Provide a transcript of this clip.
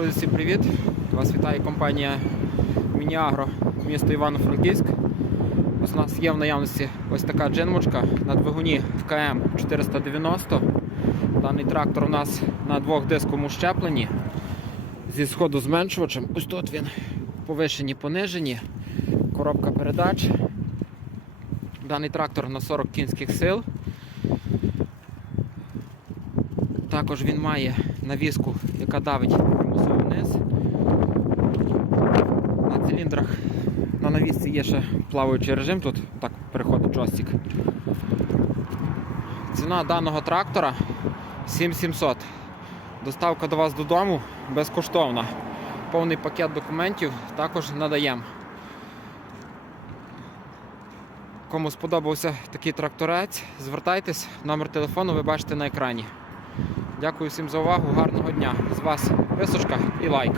Друзі, всім привіт! Вас вітає компанія Мініагро місто Івано-Франківськ. У нас є в наявності ось така джинмочка на двигуні КМ 490. Даний трактор у нас на двохдисковому щепленні зі сходу зменшувачем. Ось тут він повишені, понижені, коробка передач. Даний трактор на 40 кінських сил. Також він має навіску, яка давить примусово вниз. На циліндрах на навісці є ще плаваючий режим, тут так переходить джойстик. Ціна даного трактора 7700. Доставка до вас додому безкоштовна. Повний пакет документів також надаємо. Кому сподобався такий тракторець, звертайтесь, номер телефону ви бачите на екрані. Дякую всім за увагу, гарного дня. З вас височка і лайк.